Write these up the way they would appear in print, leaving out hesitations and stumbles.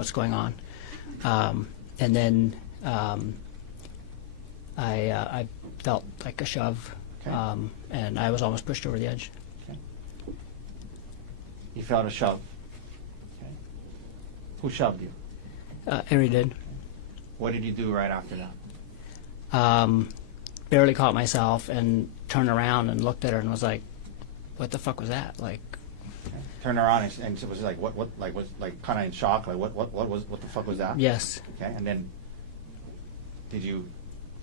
what's going on. And then I felt like a shove, Okay. and I was almost pushed over the edge. Okay. You felt a shove. Okay. Who shoved you? Ari did. What did you do right after that? Barely caught myself and turned around and looked at her and was like, "What the fuck was that?" Like, Okay. Turned around and it was like what like was like kind of in shock, like what the fuck was that? yes. Okay. And then did you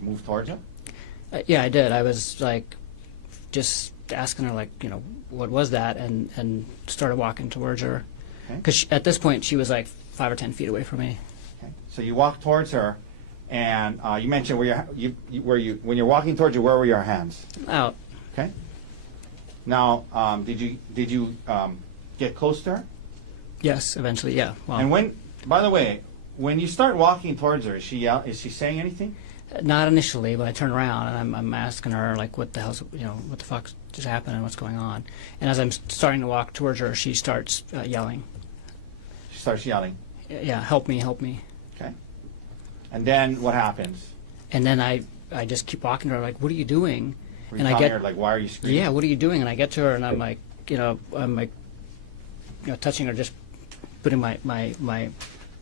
move towards her? Yeah, I did. I was like, just asking her, like, you know, what was that, and started walking towards her, Okay. because at this point she was like 5 or 10 feet away from me. Okay. So you walk towards her, and you mentioned where when you're walking towards her, where were your hands? Out. Okay. Now, did you get close to her? Yes, eventually. Yeah. Well, And when, by the way, when you start walking towards her, is she saying anything? not initially, but I turn around and I'm asking her, like, what the hell's, you know, what the fuck just happened and what's going on. And as I'm starting to walk towards her, she starts yelling. She starts yelling. Yeah, help me, help me. Okay. And then what happens? And then I just keep walking to her, like, what are you doing? Were you And I telling get, her, like, why are you screaming? yeah, what are you doing? And I get to her and I'm like, touching her, just putting my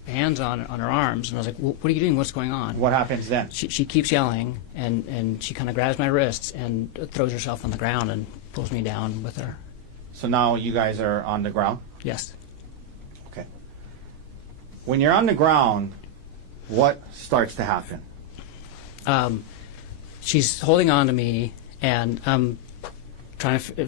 hands on her arms, and I was like, what are you doing? What's going on? What happens then? She keeps yelling, and she kind of grabs my wrists and throws herself on the ground and pulls me down with her. So now you guys are on the ground? Yes. Okay. When you're on the ground, what starts to happen? She's holding on to me, and I'm trying to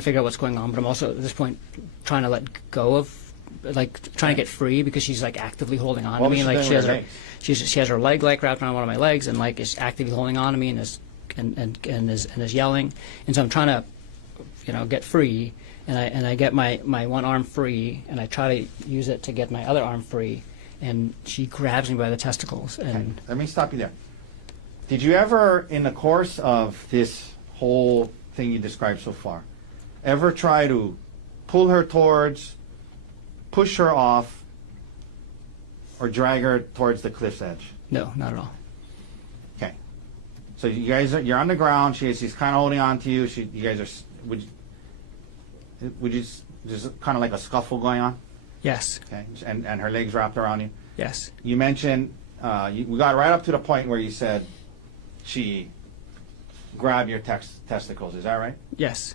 figure out what's going on, but I'm also at this point trying to let go of, like, trying to get free, because she's like actively holding on to me. Like, she has her leg like wrapped around one of my legs, and like is actively holding on to me and is yelling. And so I'm trying to, get free, and I get my one arm free, and I try to use it to get my other arm free, and she grabs me by the testicles. And Okay. Let me stop you there. Did you ever, in the course of this whole thing you described so far, ever try to pull her towards, push her off, or drag her towards the cliff's edge? No, not at all. Okay. So you guys you're on the ground. She's kind of holding on to you. You guys are. Would you just kind of like a scuffle going on? Yes. Okay. And her legs wrapped around you. Yes. You mentioned we got right up to the point where you said she grabbed your testicles. Is that right? Yes.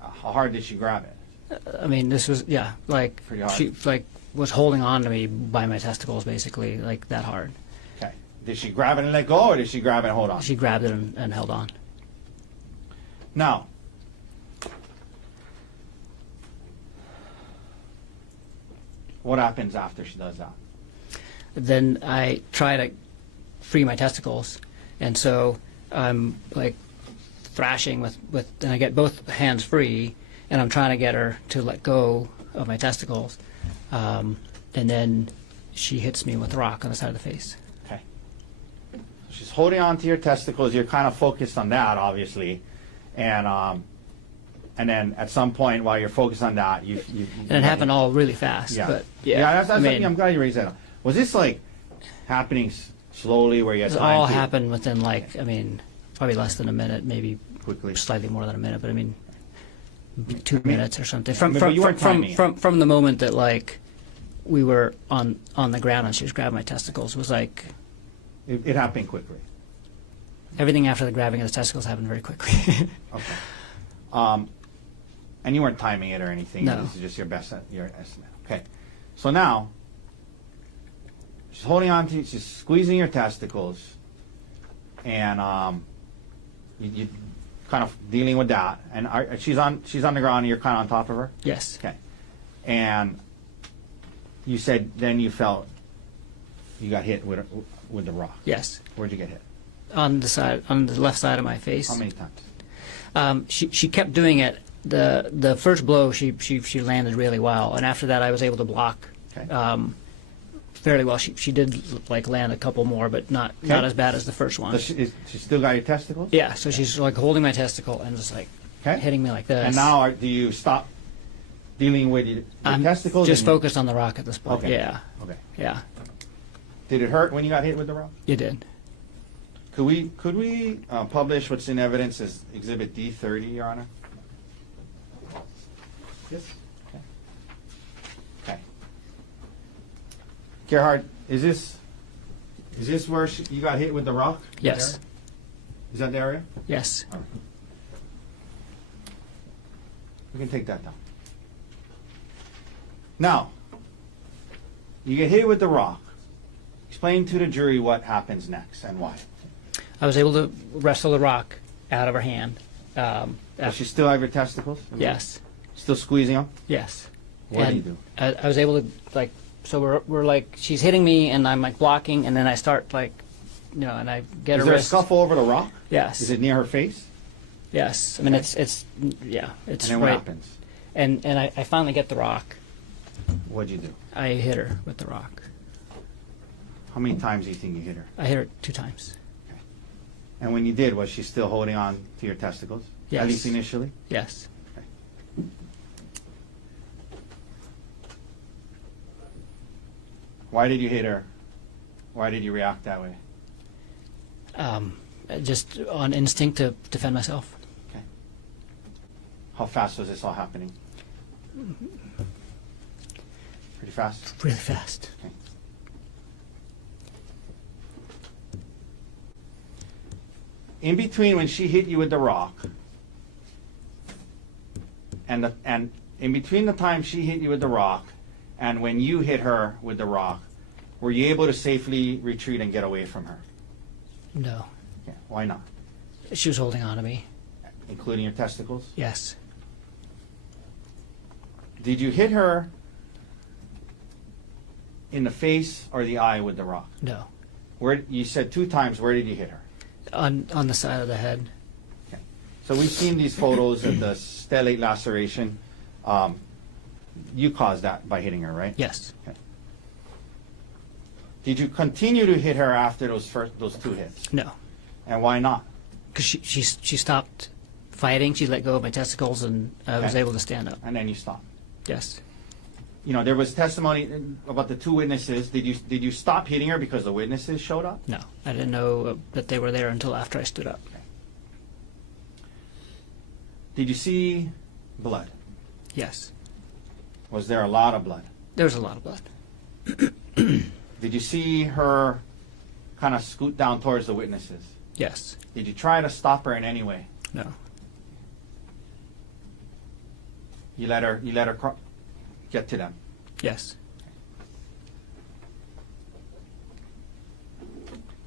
How hard did she grab it? I mean, this was, yeah, like, Pretty hard. she like was holding on to me by my testicles, basically, like that hard. Okay. Did she grab it and let go, or did she grab it and hold on? She grabbed it and held on. Now, what happens after she does that? Then I try to free my testicles, and so I'm like thrashing with and I get both hands free, and I'm trying to get her to let go of my testicles, and then she hits me with a rock on the side of the face. Okay. So she's holding on to your testicles. You're kind of focused on that, obviously, and then at some point while you're focused on that, you And it happened all really fast. Yeah. But yeah, That's I'm glad you raised that up. Was this like happening slowly, where you had it time all to happened within, like, I mean, probably less than a minute, maybe quickly? slightly more than a minute, but I mean, 2 minutes or something. but you weren't timing it. From the moment that, like, we were on the ground and she was grabbing my testicles, was like It happened quickly. everything after the grabbing of the testicles happened very quickly. Okay. And you weren't timing it or anything. No. This is just your estimate. Okay. So now she's holding on to you, she's squeezing your testicles, and you kind of dealing with that. And she's on the ground, and you're kind of on top of her. Yes. Okay. And you said then you felt you got hit with the rock. Yes. Where'd you get hit? On the left side of my face. How many times? She kept doing it. The first blow she landed really well, and after that I was able to block Okay. fairly well. She did like land a couple more, but not as bad as the first one. Does she still got your testicles? Yeah, so she's like holding my testicle and just like Okay. hitting me like this. And now do you stop dealing with your I'm testicles? just and your- focused on the rock at this point. Okay. Yeah, Okay. yeah, Did it hurt when you got hit with the rock? you did. Could we publish what's in evidence as Exhibit D30, Your Honor? Yes. Okay. Okay. Gerhardt, is this where you got hit with the rock? Yes. That area? Is that the area? Yes. All right. We can take that down. Now, you get hit with the rock. Explain to the jury what happens next and why. I was able to wrestle the rock out of her hand. Does After, she still have your testicles? yes. Still squeezing them? Yes. What do And you do? I was able to, like, so we're like, she's hitting me and I'm like blocking, and then I start like, you know, and I get Is her there a wrist. scuffle over the rock? Yes. Is it near her face? Yes. I mean, Okay. yeah, it's And then what right. happens? And I finally get the rock. What'd you do? I hit her with the rock. How many times do you think you hit her? I hit her 2 times. And when you did, was she still holding on to your testicles? Yes. At least initially? Yes. Why did you hit her? Why did you react that way? Just on instinct to defend myself. Okay. How fast was this all happening? Pretty fast? Really fast. Okay. In between when she hit you with the rock and in between the time she hit you with the rock and when you hit her with the rock, were you able to safely retreat and get away from her? No. Okay. Why not? She was holding on to me. Including your testicles? Yes. Did you hit her in the face or the eye with the rock? No. Where you said 2 times, where did you hit her? On the side of the head. Okay. So we've seen these photos of the stellate laceration. You caused that by hitting her, right? Yes. Okay. Did you continue to hit her after those 2 hits? No. And why not? Because she stopped fighting. She let go of my testicles, and I was Okay. able to stand up. And then you stopped. Yes. You know, there was testimony about the 2 witnesses. Did you stop hitting her because the witnesses showed up? No. I didn't know that they were there until after I stood up. Did you see blood? Yes. Was there a lot of blood? There was a lot of blood. Did you see her kind of scoot down towards the witnesses? Yes. Did you try to stop her in any way? No. You let her get to them. Yes.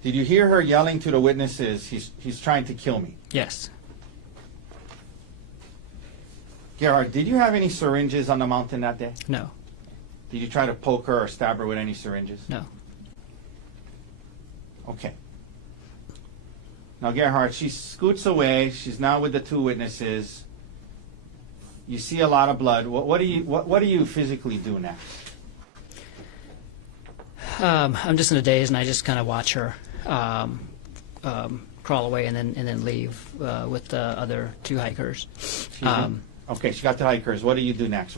Did you hear her yelling to the witnesses, he's trying to kill me? Yes. Gerhardt, did you have any syringes on the mountain that day? No. Did you try to poke her or stab her with any syringes? No. Okay. Now, Gerhardt, she scoots away. She's now with the 2 witnesses. You see a lot of blood. What do you physically do next? I'm just in a daze, and I just kind of watch her crawl away and then leave with the other 2 hikers. Okay, she got the hikers. What do you do next?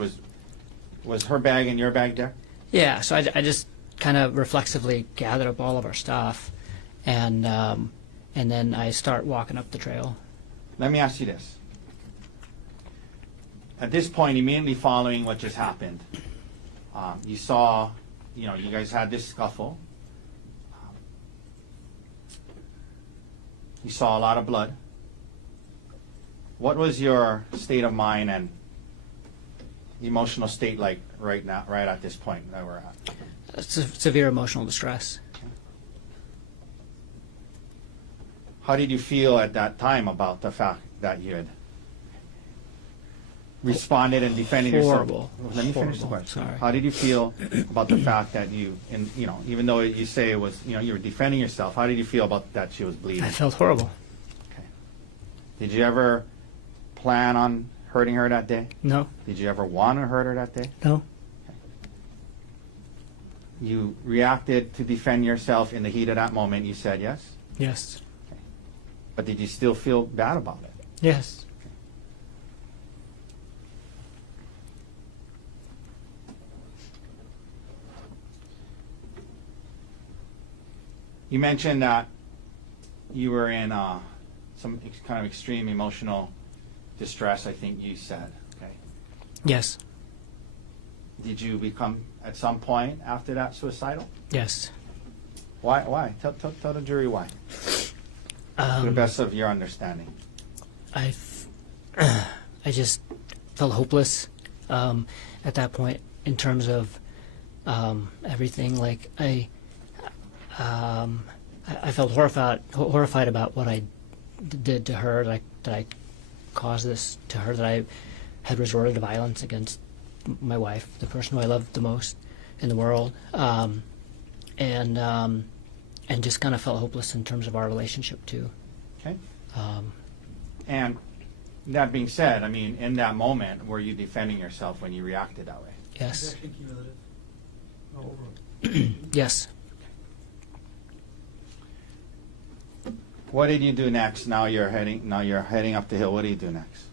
Was her bag and your bag there? Yeah, so I just kind of reflexively gathered up all of our stuff, and then I start walking up the trail. Let me ask you this. At this point, immediately following what just happened, you saw, you guys had this scuffle. You saw a lot of blood. What was your state of mind and emotional state like right now, right at this point that we're at? Severe emotional distress. How did you feel at that time about the fact that you had responded and defended Horrible. yourself? Let me finish the Horrible. question. Sorry. How did you feel about the fact that even though you say it was, you were defending yourself, how did you feel about that she was bleeding? I felt horrible. Okay. Did you ever plan on hurting her that day? No. Did you ever want to hurt her that day? No. You reacted to defend yourself in the heat of that moment. You said yes? Yes. But did you still feel bad about it? Yes. You mentioned that you were in some kind of extreme emotional distress, I think you said. Okay. Yes. Did you become, at some point after that, suicidal? Yes. Why? Tell the jury why. To the best of your understanding. I just felt hopeless at that point in terms of everything. Like I felt horrified about what I did to her, like that I caused this to her, that I had resorted to violence against my wife, the person who I loved the most in the world, and just kind of felt hopeless in terms of our relationship too. Okay. And that being said, I mean, in that moment, were you defending yourself when you reacted that way? Yes. Oh, Yes. What did you do next? Now you're heading up the hill. What do you do next?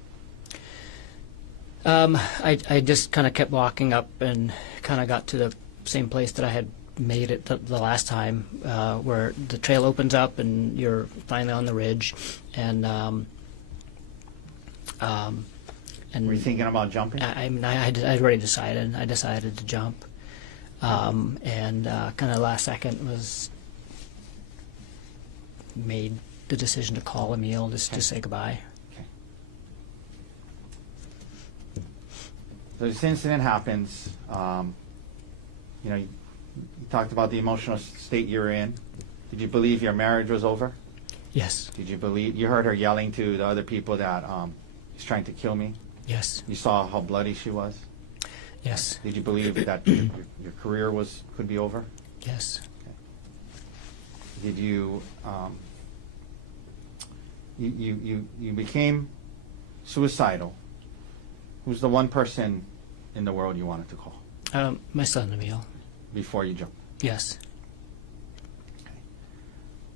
I just kind of kept walking up and kind of got to the same place that I had made it the last time, where the trail opens up and you're finally on the ridge, and Were you thinking about jumping? I'd already decided. I decided to jump, and kind of last second was made the decision to call Emile just to say goodbye. Okay. So this incident happens. You talked about the emotional state you were in. Did you believe your marriage was over? Yes. Did you believe you heard her yelling to the other people that he's trying to kill me? Yes. You saw how bloody she was. Yes. Did you believe that your career could be over? Yes. Did you you became suicidal? Who's the one person in the world you wanted to call My son Emile. before you jumped? Yes.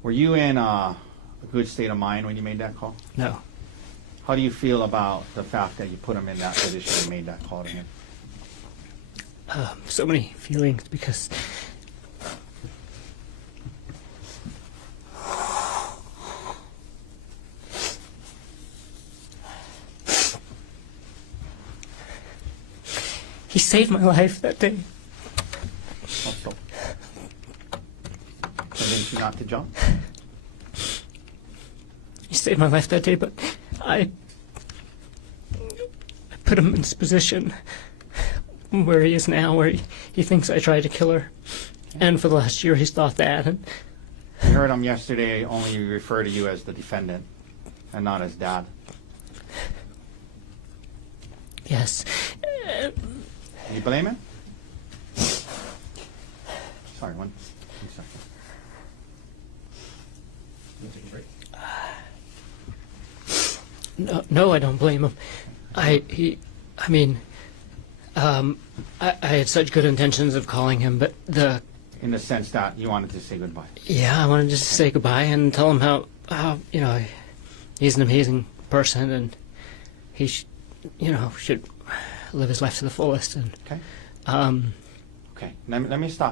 Were you in a good state of mind when you made that call? No. How do you feel about the fact that you put him in that position and made that call to him? So many feelings, because he saved my life that day. Also, convinced you not to jump? He saved my life that day, but I put him in this position where he is now, where he thinks I tried to kill her. And for the last year, he's thought that. And We heard him yesterday only refer to you as the defendant and not as dad. yes. You blame him? Sorry, one second. No, I don't blame him. I had such good intentions of calling him, but In the sense that you wanted to say goodbye. I wanted just to say goodbye and tell him how he's an amazing person, and he should live his life to the fullest. And Okay. Okay. Let me stop